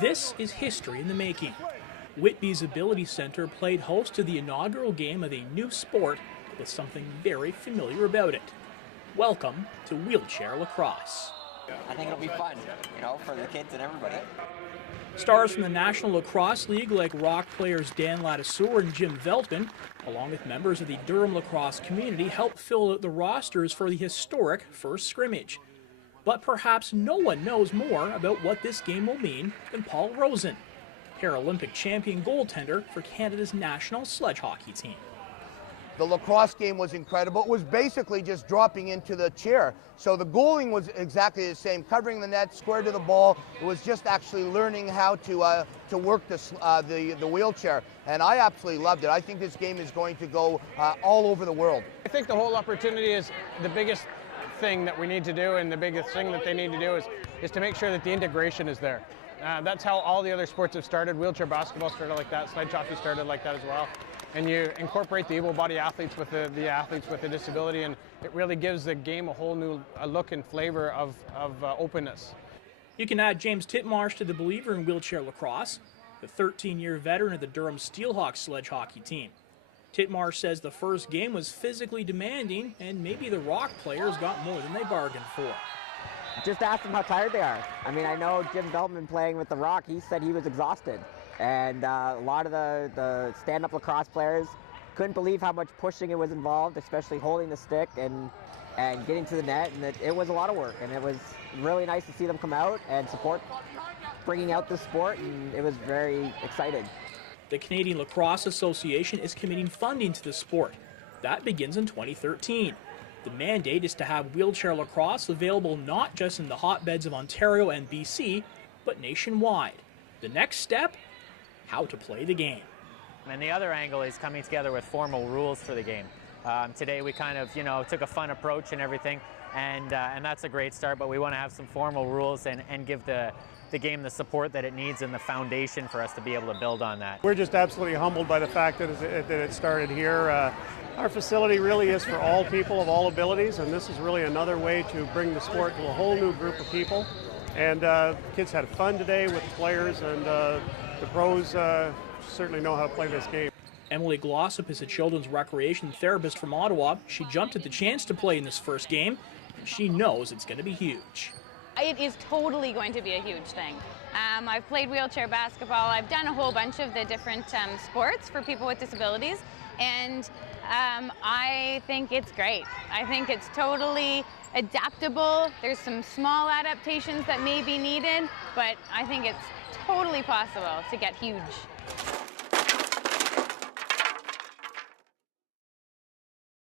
This is history in the making. Whitby's Ability Center played host to the inaugural game of a new sport with something very familiar about it. Welcome to wheelchair lacrosse. I think it'll be fun, for the kids and everybody. Stars from the National Lacrosse League like Rock players Dan Ladouceur and Jim Veltman, along with members of the Durham lacrosse community, helped fill out the rosters for the historic first scrimmage. But perhaps no one knows more about what this game will mean than Paul Rosen, Paralympic champion goaltender for Canada's national sledge hockey team. The lacrosse game was incredible. It was basically just dropping into the chair. So the goaling was exactly the same, covering the net, square to the ball. It was just actually learning how to work the wheelchair. And I absolutely loved it. I think this game is going to go all over the world. I think the whole opportunity is the biggest thing that we need to do, and the biggest thing that they need to do is to make sure that the integration is there. That's how all the other sports have started. Wheelchair basketball started like that. Sledge hockey started like that as well. And you incorporate the able-bodied athletes with the athletes with a disability, and it really gives the game a whole new look and flavor of openness. You can add James Titmarsh to the believer in wheelchair lacrosse, the 13-year veteran of the Durham Steelhawks sledge hockey team. Titmarsh says the first game was physically demanding, and maybe the Rock players got more than they bargained for. Just ask them how tired they are. I mean, I know Jim Veltman playing with the Rock, he said he was exhausted. And a lot of the stand-up lacrosse players couldn't believe how much pushing it was involved, especially holding the stick and getting to the net. And it was a lot of work, and it was really nice to see them come out and support bringing out this sport, and it was very exciting. The Canadian Lacrosse Association is committing funding to the sport. That begins in 2013. The mandate is to have wheelchair lacrosse available not just in the hotbeds of Ontario and BC, but nationwide. The next step? How to play the game. And the other angle is coming together with formal rules for the game. Today we kind of, took a fun approach and everything, and that's a great start, but we want to have some formal rules and give the game the support that it needs and the foundation for us to be able to build on that. We're just absolutely humbled by the fact that it started here. Our facility really is for all people of all abilities, and this is really another way to bring the sport to a whole new group of people. And kids had fun today with the players, and the pros certainly know how to play this game. Emily Glossop is a children's recreation therapist from Ottawa. She jumped at the chance to play in this first game, and she knows it's going to be huge. It is totally going to be a huge thing. I've played wheelchair basketball. I've done a whole bunch of the different sports for people with disabilities, and I think it's great. I think it's totally adaptable. There's some small adaptations that may be needed, but I think it's totally possible to get huge.